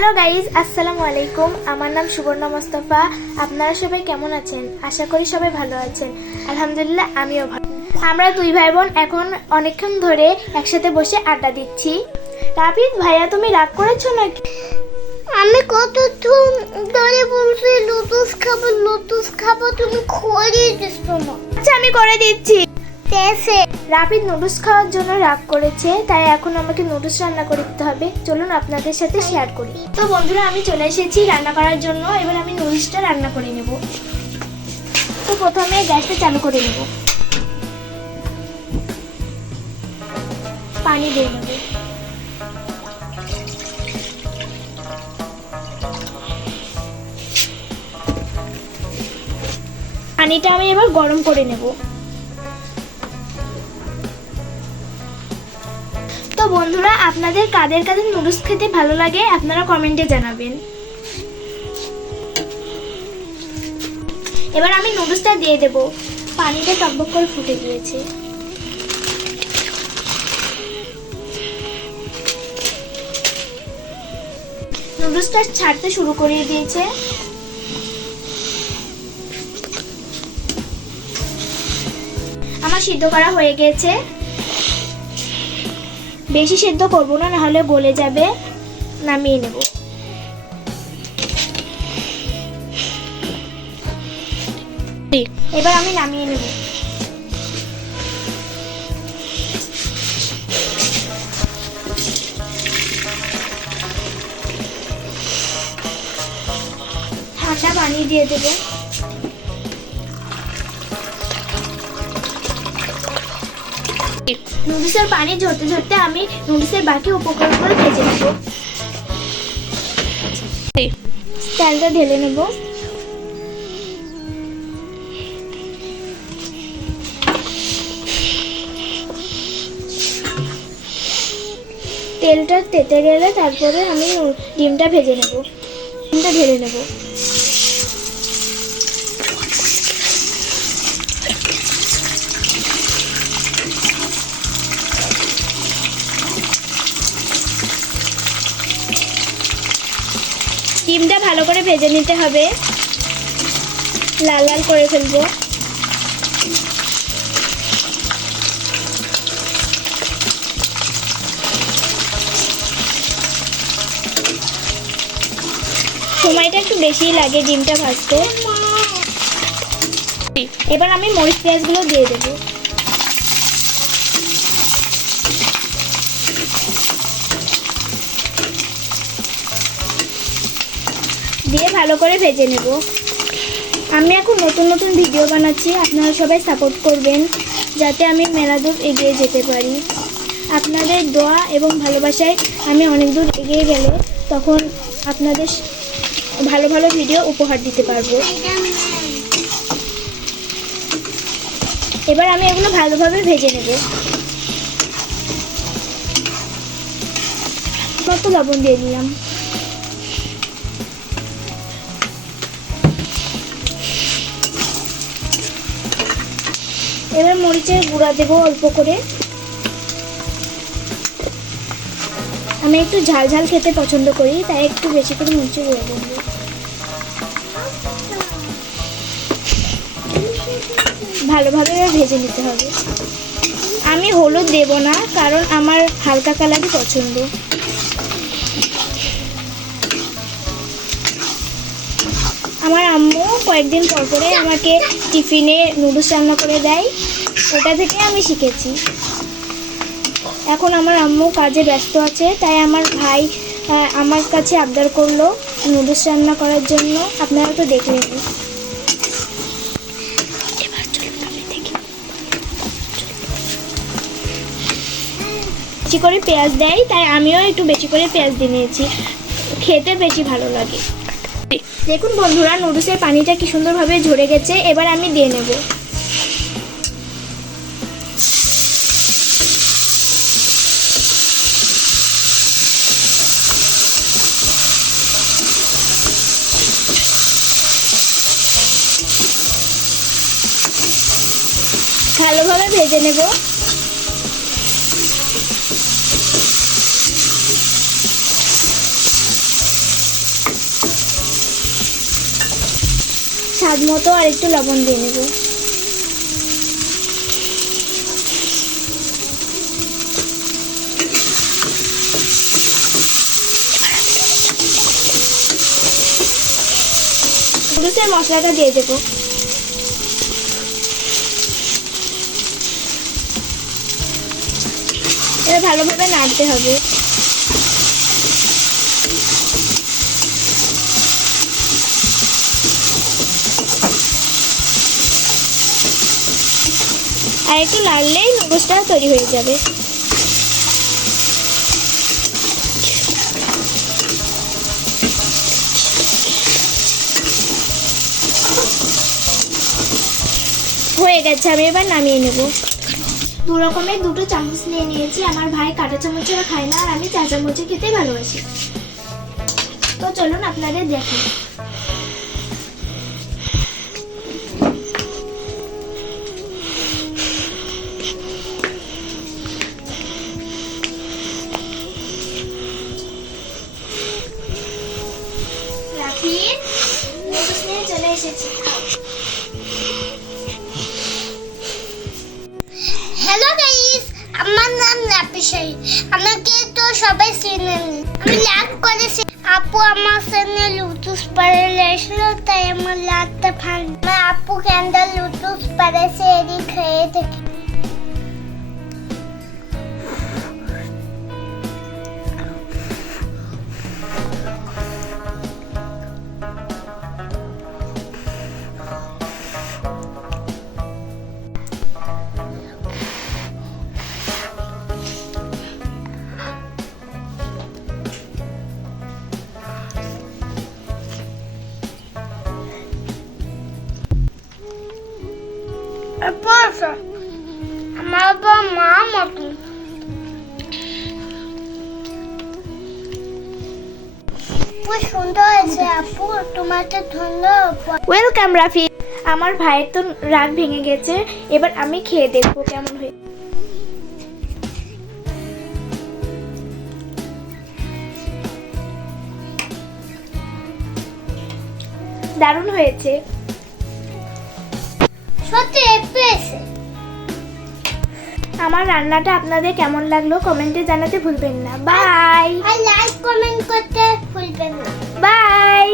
Hello guys আসসালামু আলাইকুম আমার নাম সুবর্ণ মোস্তফা আপনারা সবাই কেমন আছেন আশা করি সবাই ভালো আছেন আলহামদুলিল্লাহ আমিও ভালো আমরা দুই ভাই বোন এখন অনেকক্ষণ ধরে একসাথে বসে আড্ডা দিচ্ছি। রাবিদ ভাইয়া তুমি রাগ করেছ নাকি? আমি কত ধরে বলছি লুতুস খাব লুতুস খাব তুমি খড়িয়ে দিচ্ছ না। আচ্ছা আমি করে দিচ্ছি। তেসে রাবিদ নুডলস খাওয়ার জন্য রাগ করেছে, তাই এখন আমাকে নুডলস রান্না করে দিতে হবে। চলুন আপনাদের সাথে শেয়ার করি। তো বন্ধুরা, আমি চলে এসেছি রান্না করার জন্য। এবার আমি নুডলসটা রান্না করে নেব। তো প্রথমে গ্যাসটা চালু করে নেব। পানি দিয়ে নেব পানিটা আমি এবার গরম করে নেব। বন্ধুরা, আপনাদের কাদের কাদের নুডলস খেতে ভালো লাগে আপনারা কমেন্টে জানাবেন। এবার আমি নুডলসটা দিয়ে দেব। পানিটা টকবক করে ফুটে গিয়েছে। নুডলসটা ছাড়তে শুরু করিয়ে দিয়েছে। আমার সিদ্ধ করা হয়ে গেছে। বেশি সেদ্ধ করব না, নাহলে গলে যাবে। নামিয়ে নেব। এবার আমি নামিয়ে নেব। ঠান্ডা পানি দিয়ে দেবো। নুডলসের পানি ঝরতে ঝরতে আমি নুডলসের বাকি উপকরণগুলো ভেজে নেব। তেলটা ঢেলে নেব। তেলটা তেতে গেলে তারপরে আমি ডিমটা ভেজে নেব। ডিমটা ঢেলে নেব। ডিমটা ভালো করে ভেজে নিতে হবে। লাল লাল করে ফেলব। সময়টা একটু বেশিই লাগে ডিমটা ভাজতে। এবার আমি মরিচ পেঁয়াজগুলো দিয়ে দেবো। দিয়ে ভালো করে ভেজে নেব। আমি এখন নতুন নতুন ভিডিও বানাচ্ছি, আপনারা সবাই সাপোর্ট করবেন, যাতে আমি মেলা দূর এগিয়ে যেতে পারি। আপনাদের দোয়া এবং ভালোবাসায় আমি অনেক দূর এগিয়ে গেলে তখন আপনাদের ভালো ভালো ভিডিও উপহার দিতে পারব। এবার আমি এগুলো ভালোভাবে ভেজে নেব। মতো লবণ দিয়ে দিলাম। এবার মরিচের গুঁড়া দেবো অল্প করে। আমি একটু ঝাল ঝাল খেতে পছন্দ করি, তাই একটু বেশি করে মরিচের গুঁড়া দেবো। ভালোভাবে ভেজে নিতে হবে। আমি হলুদ দেব না, কারণ আমার হালকা কালারই পছন্দ। আমার আম্মু কয়েকদিন পর পরে আমাকে টিফিনে নুডলস রান্না করে দেয়। ওটা থেকে আমি শিখেছি। এখন আমার আম্মু কাজে ব্যস্ত আছে, তাই আমার ভাই আমার কাছে আবদার করল নুডলস রান্না করার জন্য। আপনারা তো দেখলেন বেশি করে পেঁয়াজ দেয়, তাই আমিও একটু বেশি করে পেঁয়াজ দিয়ে নিয়েছি। খেতে বেশি ভালো লাগে। দেখুন বন্ধুরা, নুডলসের পানিটা কি সুন্দরভাবে ঝরে গেছে, এবার আমি দিয়ে নেব। ভালোভাবে ভেজে নেব। স্বাদ মতো আর একটু লবণ দিয়ে নেব। নুডলসের মশলাটা দিয়ে দেবো। এটা ভালোভাবে নাড়তে হবে। আর একটু নাড়লেই নুডলসটা তৈরি হয়ে যাবে। হয়ে গেছে, আমি এবার নামিয়ে নেব। দু রকমের দুটো চামচ নিয়ে নিয়েছি। আমার ভাই কাঁটা চামচেরা খায় না আর আমি চা চামচে খেতে ভালোবাসি। তো চলুন আপনাদের দেখি নাপিসাই আমাকে তো সবাই চিনেনি আমি লাভ করেছি। আপু আমার সামনে লুটুস পাড়ে এসেছিল তাই আমার লাভটা আমার আপু ক্যান্ডাল লুটুস পাড়েছে এদিক খেয়ে দেখি। বলছো আমার বাবা মা মতন হয়েছে ওয়েলকাম রাফি আমার ভাইয়ের তো রাগ ভেঙে গেছে। এবার আমি খেয়ে দেখব কেমন হয়ে দারুণ হয়েছে। সত্যি এসে। আমার রান্নাটা আপনাদের কেমন লাগল কমেন্টে জানাতে ভুলবেন না। বাই। আর লাইক কমেন্ট করতে ভুলবেন না। বাই।